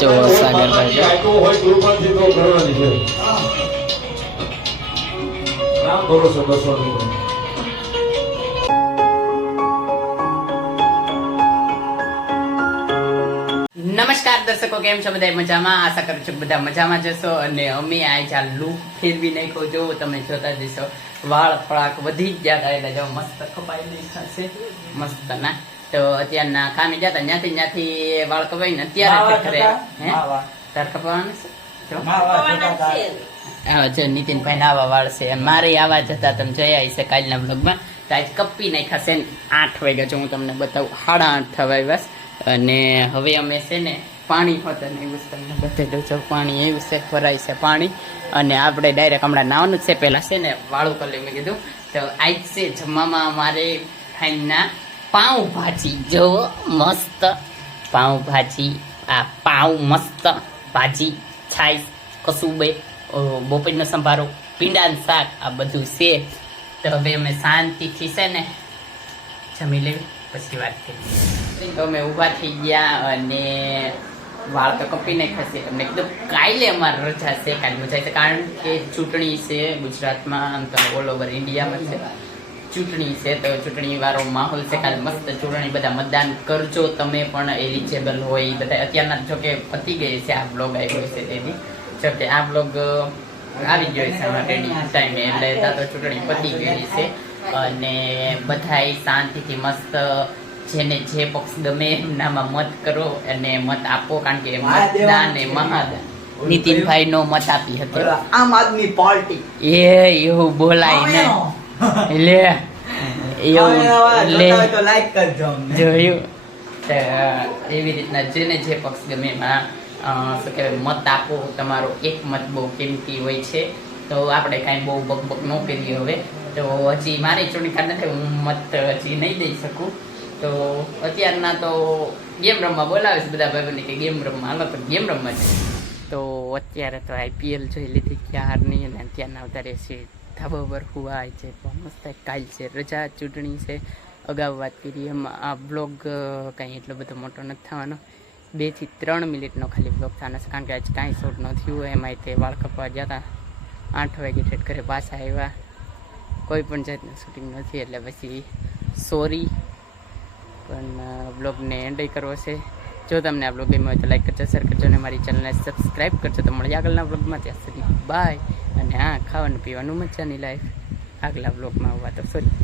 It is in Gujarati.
જો સાગરભાઈ નમસ્કાર દર્શકો, કેમ છો બધા? મજામાં? આશા કરું છું બધા મજામાં જશો. અને અમે આ લુક ફેરવી નાખ્યો, જો તમે જોતા જશો. વાળ ફળાક વધી જ ગયા એટલે જો મસ્ત કપાઈ નહીં થશે મસ્ત ના. તો અત્યારના કામે જતા ત્યાંથી વાળ કપાઈ ને અત્યારે ઘરે તાર કપાવાનું છે. નીતિનભાઈ ના આવા વાળ છે, મારે આવા જતા તમે જોયા હશે કાલના બ્લોગમાં. તો આજ કપી નાખ્યા છે ને 8 વાગ્યા છે, હું તમને બતાવું 8:30 થવા બસ. અને હવે અમે છે ને પાણી હોતા ને એવું તમને બતાવી દઉં. પાણી એવું છે, ભરાય છે પાણી. અને આપણે ડાયરેક્ટ હમણાં નાવાનું જ છે. પહેલા છે ને વાળું કરી મેં કીધું. તો આજ છે જમવામાં અમારે ખાઈના પાઉંભાજી. જો મસ્ત પાઉંભાજી, આ પાઉં મસ્ત ભાજી, છાશ, કસુંબે, બપોરનો સંભારો, પીંડાનું શાક, આ બધું છે. તો હવે અમે શાંતિથી છે ને જમી લેવી, પછી વાત કરી. તો અમે ઊભા થઈ ગયા અને વાળ તો કપી નાખ્યા છે. તમને કીધું કાલે અમારે રજા છે, કાલે મજા છે, કારણ કે ચૂંટણી છે ગુજરાતમાં, આમ તો ઓલ ઓવર ઇન્ડિયામાં છે ચૂંટણી છે. તો ચૂંટણી વાળો માહોલ છે. કાલે મસ્ત ચૂંટણી, બધા મતદાન કરજો. તમે પણ એલિજેબલ હોય બધા. અત્યારના જો કે પતી ગઈ છે, આ બ્લોગ આવ્યો છે તેથી જો કે આ બ્લોગ આવી ગયો છે રેડી ટાઈમે, એટલે ત્યાં તો ચૂંટણી પતી ગઈ છે. અને બધાય શાંતિથી મસ્ત જેને જે પક્ષ ગમે એમનામાં મત કરો અને મત આપો, કારણ કે મતદાન એ મહાદાન. નીતિનભાઈ નો મત આપી હતો આમ આદમી પાર્ટી. એવું બોલાય ને લે એવું લે લાઈક કરજો જોયું. એવી રીતના જેને જે પક્ષ ગમે એમાં શું કહેવાય મત આપો. તમારો એક મત બહુ કિંમતી હોય છે. તો આપણે કાંઈ બહુ બકબક ન કરીએ હવે. તો હજી મારી ચૂંટણી કાર્ડ નથી, હું મત હજી નહીં દઈ શકું. તો અત્યારના તો ગેમ રમવા બોલાવે છે બધા ભાઈઓને કે ગેમ રમવા હાલો, તો ગેમ રમવા છે. તો અત્યારે તો IPL જોઈ લીધી ક્યારની, અને અત્યારના અવતારે છે ધાબા પર હુવાય છે. તો મસ્ત કાલ છે રજા, ચૂંટણી છે. અગાઉ વાત કરી એમ આ બ્લોગ કાંઈ એટલો બધો મોટો નથી થવાનો, 2 થી 3 મિનિટનો ખાલી બ્લોગ થવાનો છે. કારણ કે આજ કાંઈ શૂટ ન થયું. એમાંય તે વાળ કપવા ગયા હતા 8 વાગે ઠેઠ ઘરે પાછા આવ્યા. કોઈ પણ જાતનું શૂટિંગ નથી, એટલે પછી સોરી. પણ બ્લોગને એન્ડ કરવો છે. જો તમને આ બ્લોગ ગમ્યો હોય તો લાઈક કરજો, શેર કરજો અને મારી ચેનલને સબસ્ક્રાઈબ કરજો. તો મળીએ આગળના બ્લોગમાં. ત્યાં સુધી બાય. અને હા, ખાવાનું પીવાનું મજાની લાઈફ આગલા બ્લોગમાં આવવા તો સોરી.